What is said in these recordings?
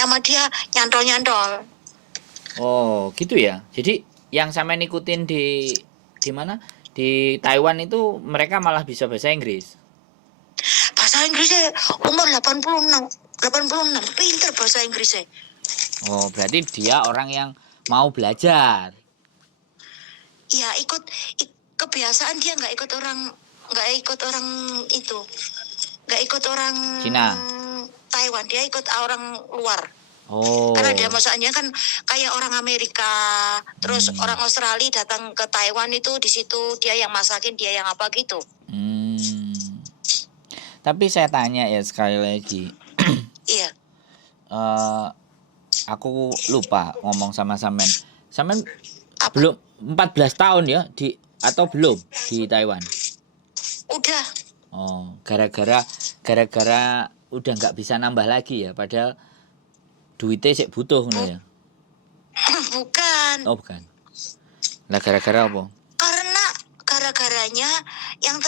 tanya sama dia nyantol-nyantol. Oh, gitu ya. Jadi yang sampean ikutin di mana? Di Taiwan itu mereka malah bisa bahasa Inggris. Bahasa Inggrisnya umur 86, pinter bahasa Inggrisnya. Oh, berarti dia orang yang mau belajar. Ya kebiasaan dia nggak ikut orang itu, nggak ikut orang Cina. Taiwan, dia ikut orang luar. Oh. Karena dia masaknya kan kayak orang Amerika, terus orang Australia datang ke Taiwan itu di situ dia yang masakin, dia yang apa gitu. Tapi saya tanya ya sekali lagi. Iya. Aku lupa ngomong sama Samen. Samen belum 14 tahun ya atau belum di Taiwan? Udah. Oh, gara-gara udah nggak bisa nambah lagi ya, padahal duitnya sih butuh ya. Bukan. Oh, bukan. Lah gara-gara apa? Karena gara-garanya yang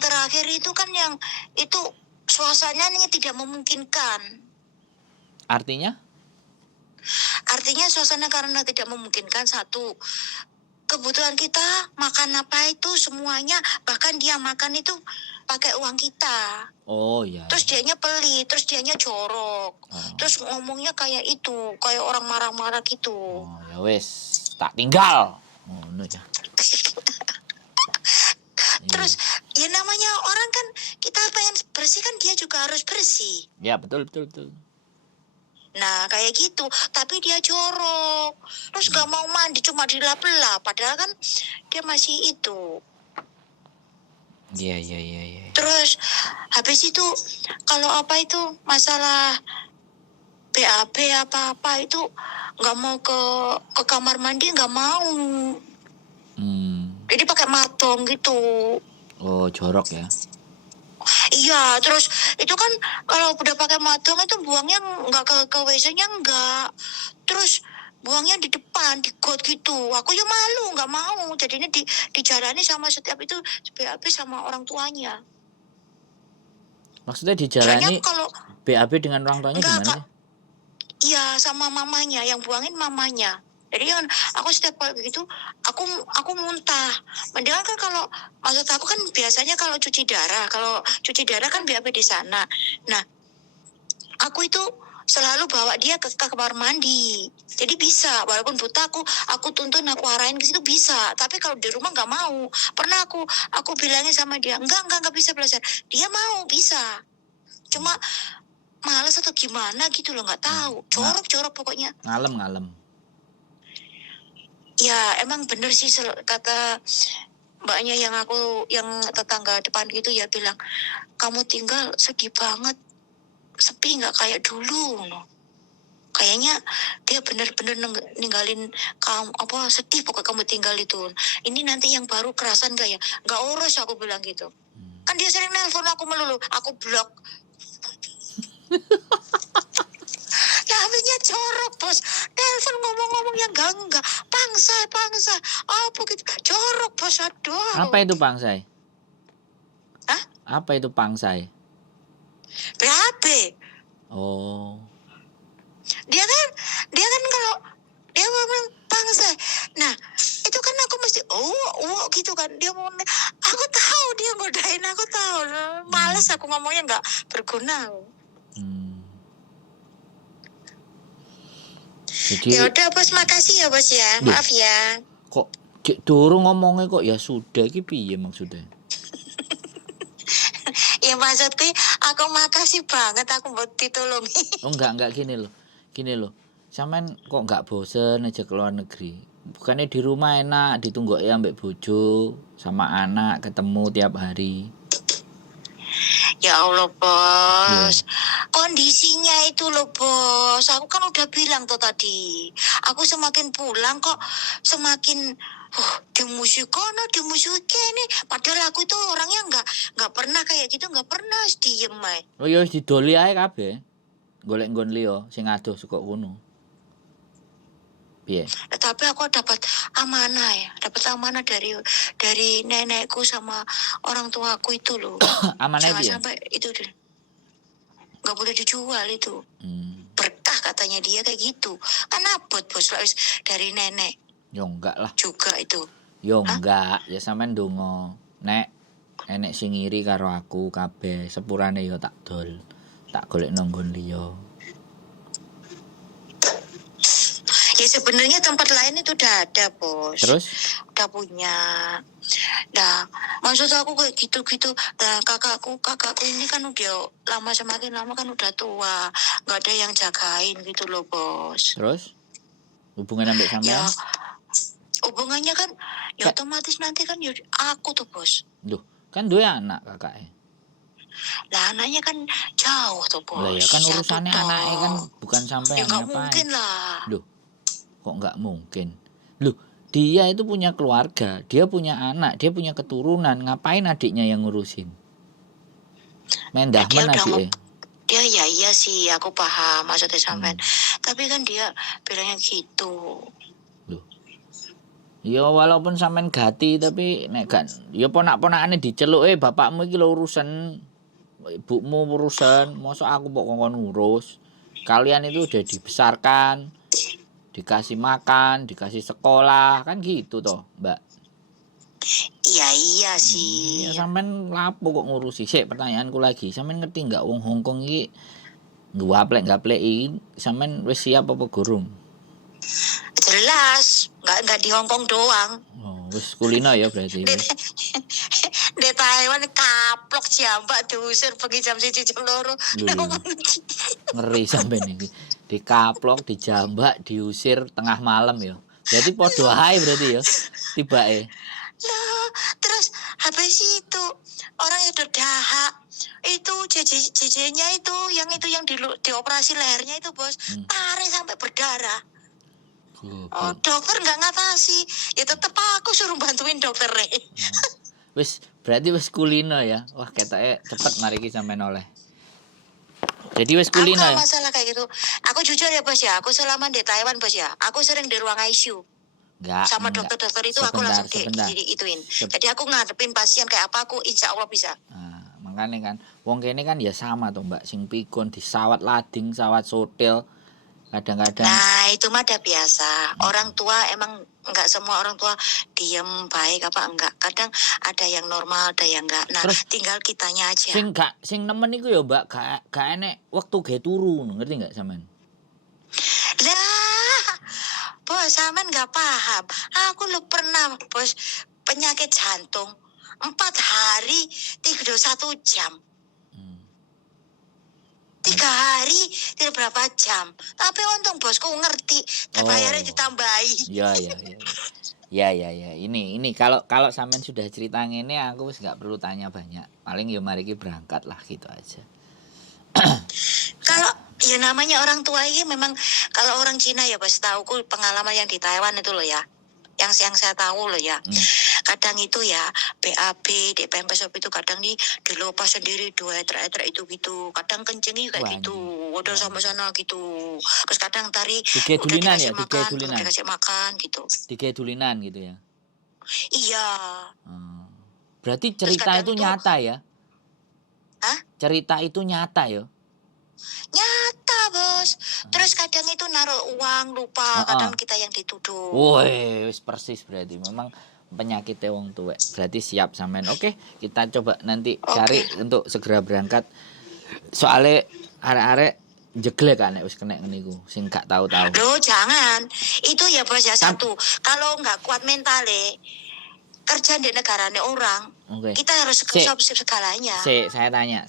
terakhir itu kan yang itu suasananya tidak memungkinkan. Artinya Suasana karena tidak memungkinkan. Satu, kebutuhan kita makan apa itu semuanya, bahkan dia makan itu pakai uang kita. Oh iya. Terus dianya pelit, terus dianya jorok. Terus ngomongnya kayak itu, kayak orang marah-marah gitu. Oh ya wes, tak tinggal. Oh no ya. Terus ya namanya orang kan, kita pengen bersih kan, dia juga harus bersih. Ya betul. Nah kayak gitu, tapi dia jorok. Terus gak mau mandi, cuma dilap-lap. Padahal kan dia masih itu. Iya. Terus habis itu kalau apa itu masalah BAB apa-apa itu gak mau ke kamar mandi, gak mau. Jadi pakai matong gitu. Oh jorok ya. Iya, terus itu kan kalau udah pakai matong itu buangnya nggak ke WC-nya nggak. Terus buangnya di depan, di got gitu. Aku ya malu, nggak mau. Jadinya dijalani sama setiap itu BAB sama orang tuanya. Maksudnya dijalani kalau BAB dengan orang tuanya gimana sih? Iya, sama mamanya, yang buangin mamanya. Jadi kan aku setiap kali begitu, aku muntah. Mendingan kan kalau maksud aku kan biasanya kalau cuci darah kan BAB di sana. Nah, aku itu selalu bawa dia ke kamar mandi. Jadi bisa, walaupun buta aku tuntun, aku arahin ke situ bisa. Tapi kalau di rumah nggak mau. Pernah aku bilangin sama dia, enggak bisa belajar. Dia mau, bisa. Cuma malas atau gimana gitu loh, nggak tahu. Jorok pokoknya. Ngalem. Ya emang bener sih kata mbaknya yang tetangga depan gitu ya, bilang kamu tinggal segi banget, sepi nggak kayak dulu. Kayaknya dia bener-bener ninggalin kamu, sedih pokoknya kamu tinggal itu. Ini nanti yang baru kerasan gak ya? Nggak urus, aku bilang gitu. Kan dia sering nelpon aku melulu, aku blok. Namanya jorok bos, telepon ngomong-ngomong yang enggak, pangsai, apa gitu, jorok bos, aduh. Apa itu pangsai? Hah? Apa itu pangsai? BAB. Oh. Dia kan kalau dia ngomong pangsai, nah itu kan aku mesti gitu kan, dia mau, aku tahu dia godain, aku tahu, males aku ngomongnya, nggak berguna. Jadi, ya udah bos, makasih ya bos ya. Maaf ya. Kok durung ngomongnya kok ya sudah, iki piye maksudnya? Ya maksudku aku makasih banget aku buat ditolongi. Oh enggak gini loh. Sampean kok enggak bosen aja ke luar negeri? Bukannya di rumah enak, ditunggu ya ambek bojo sama anak, ketemu tiap hari. Ya Allah bos, kondisinya itu loh bos. Aku kan udah bilang tuh tadi, aku semakin pulang kok semakin di musuh kono, di musuh kene. Padahal aku itu orangnya nggak pernah kayak gitu, nggak pernah diem ae. Oh ya wis didoli ae kabeh. Golek nggon liya sing adoh suka ngono. Piye? Tapi aku dapat amanah dari nenekku sama orang tuaku itu loh. Amanah jangan piye? Sampai itu deh, nggak boleh dijual itu. Berkah katanya. katanya dia kayak gitu. Kan abot bos kalau dari nenek Yo enggak lah. juga itu. Yo Hah? enggak, ya sampean ndonga. Nek enek sing iri karo aku kabeh, sepurane yo tak dol. Tak golek nonggon liya. Ya sebenarnya tempat lain itu udah ada bos. Terus Udah punya. Nah, maksud aku kayak gitu-gitu. Nah, kakakku ini kan udah semakin lama kan udah tua, nggak ada yang jagain gitu loh bos. terus hubungan ambek Ya sampean? hubungannya kan, ya Ka- otomatis nanti kan ya aku tuh bos. Duh, kan duwe anak kakaknya. Lah anaknya kan jauh tuh Lah bos, ya kan satu urusannya anaknya kan toh. bukan Ya sampean nggak ngapain. mungkin lah. Loh, kok nggak mungkin? Loh, dia itu punya keluarga, dia punya anak, dia punya keturunan, ngapain adiknya yang ngurusin? Mendah Dia men udah adike. Dia ya iya sih, aku paham maksudnya sampean. Hmm. Tapi kan dia bilangnya gitu. Loh. Ya walaupun sampean gati tapi nek gak ya ponak-ponakane diceluk bapakmu iki lho urusan ibumu urusan, mosok aku kok ngomong ngurus. Kalian itu udah dibesarkan, dikasih makan, dikasih sekolah, kan gitu toh, Mbak. Iya Ya sih. sampean lapo kok ngurusi? Sik pertanyaanku lagi, sampean ngerti enggak wong Hongkong iki gaplek-gapleki sampean wis siap apa gurung? Jelas, nggak di Hong Kong doang. Oh, wis kulino ya berarti Di, wis. di Taiwan kaplok jambak diusir pergi jam 1 jam 2. Lho. Ngeri sampean iki. Dikaplok, dijambak, diusir tengah malam ya. Berarti podo ae berarti ya. Tibake. Lah, terus habis itu orang yang udah dahak itu JJ-nya itu yang dioperasi lehernya itu bos, tarik sampai berdarah. Oh, dokter nggak ngatasi, ya tetep aku suruh bantuin dokter. Wis berarti wis kulino ya. Wah ketoke cepet mari iki sampean oleh. Jadi wis Aku kulino kalau ya. masalah kayak gitu, aku jujur ya bos ya, aku selama di Taiwan bos ya, aku sering di ruang ICU. Enggak, Sama enggak. dokter-dokter itu aku langsung ituin. Jadi aku ngadepin pasien kayak apa aku insya Allah bisa. Nah, makanya kan wong kene kan ya sama toh Mbak, sing pikun disawat lading, sawat sotil. Kadang-kadang Nah itu mah udah biasa. Orang tua emang nggak semua orang tua diem baik apa enggak. Kadang ada yang normal, ada yang enggak. Nah terus tinggal kitanya aja. sing nemen iku ya Mbak, gak enek wektu ge turu, ngerti enggak sampean? Lah, bos, Saman nggak paham. Aku lu pernah, bos, penyakit jantung 4 hari 1 jam. 3 hari tidak berapa jam. Tapi untung bosku ngerti, bayarnya ditambahi. Ya. Ya. Ini kalau sampean sudah cerita ngene aku wis gak perlu tanya banyak. Paling ya mari ki berangkat lah gitu aja. Kalau ya namanya orang tua ini memang kalau orang Cina ya bos tahuku pengalaman yang di Taiwan itu loh ya. Yang saya tahu loh ya. Kadang itu ya BAB, DPM Pesop itu kadang dilepas sendiri 2 eter itu gitu. Kadang kencingnya kayak gitu. Udah sama sana gitu. Terus kadang tari Digedulinan ya, dikasih makan gitu. Digedulinan gitu ya. Iya. Berarti cerita itu nyata ya? Hah? Cerita itu nyata ya? Nyata bos. Terus kadang itu naruh uang lupa, kadang kita yang dituduh. Woi, wis persis berarti memang penyakitnya wong tuwek. Berarti siap sampean. Oke, kita coba nanti cari untuk segera berangkat. Soalnya arek-arek jeglek kan nek wis kena ngene iku, sing gak tahu-tahu. Loh, jangan. Itu ya bos ya satu. Kalau nggak kuat mentale, kerja di negaranya orang, kita harus siap segalanya. Saya tanya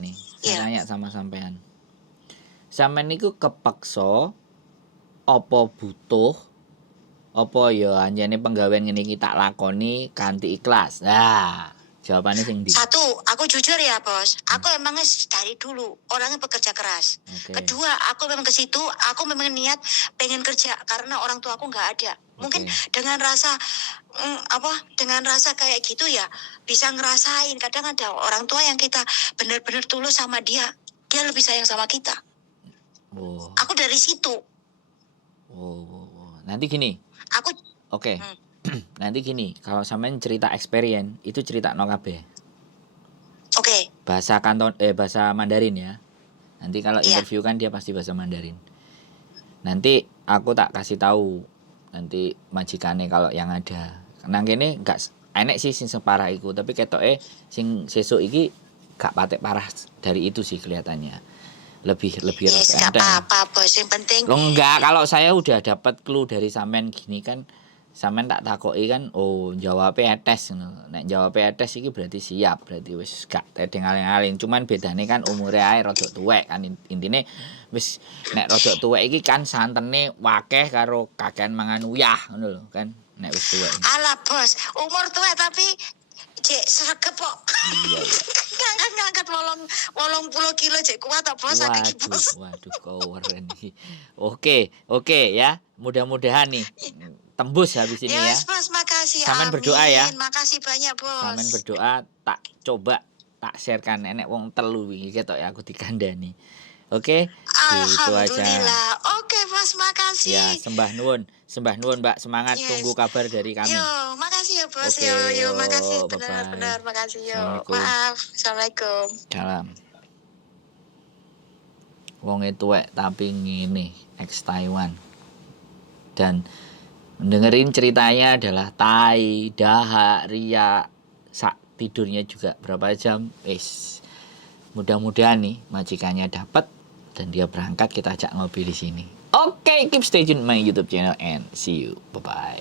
nih. Saya tanya sama sampean. Sampean niku kepeksa apa butuh apa ya anjane penggawean ngene iki tak lakoni kanthi ikhlas. Nah, jawabannya sing ndi? Satu, aku jujur ya bos, aku emangnya dari dulu orangnya pekerja keras. Kedua, aku memang ke situ, aku memang niat pengen kerja karena orang tua aku nggak ada. Mungkin dengan rasa dengan rasa kayak gitu ya bisa ngerasain. Kadang ada orang tua yang kita benar-benar tulus sama dia lebih sayang sama kita. Aku dari situ. Nanti gini. Nanti gini, kalau sampean cerita experience itu cerita no kabeh. Bahasa Mandarin ya. Nanti kalau interview kan dia pasti bahasa Mandarin. Nanti aku tak kasih tahu nanti majikannya kalau yang ada. Nang kene gak enek sih sing separah iku, tapi ketoke sing sesuk iki gak patek parah dari itu sih kelihatannya. Lebih Yes, rada gak enteng. apa-apa bos. Yang penting Lo enggak, kalau saya udah dapat clue dari sampean gini kan, sampean tak takoki kan, oh jawabnya etes ngono. Nek jawabnya etes iki berarti siap, berarti wis gak tedeng aling-aling. Cuman bedane kan umure ae rada tuwek kan intine wis nek rada tuwek iki kan santene wakeh karo kakean mangan uyah ngono lho kan. Nek wis tuwek. ala bos, umur tua tapi cek sregep kok. Iya, iya. Ngangkat 80 kilo cek kuat tak bos saking bos. Waduh, keren nih. Oke ya. Mudah-mudahan nih tembus habis ini Ya ya. wis bos, makasih. Sampean Amin. berdoa ya. Makasih banyak bos. Sampean berdoa tak coba tak sharekan enek wong telu iki ketok ya aku dikandani. Oke, gitu aja. Alhamdulillah. Oke bos, makasih. Ya, sembah nuwun Mbak, semangat Yes. tunggu kabar dari kami. Yo, makasih ya bos. Oke, Yo, yo, makasih bye-bye. benar-benar makasih yo. Assalamualaikum. Maaf. Assalamualaikum. Salam. Wonge tuwek tapi ngene, ex Taiwan. Dan dengerin ceritanya adalah tai, dahak, ria, sak tidurnya juga berapa jam. Mudah-mudahan nih majikannya dapat dan dia berangkat, kita ajak ngopi di sini. Oke, keep stay tune my YouTube channel and see you. Bye bye.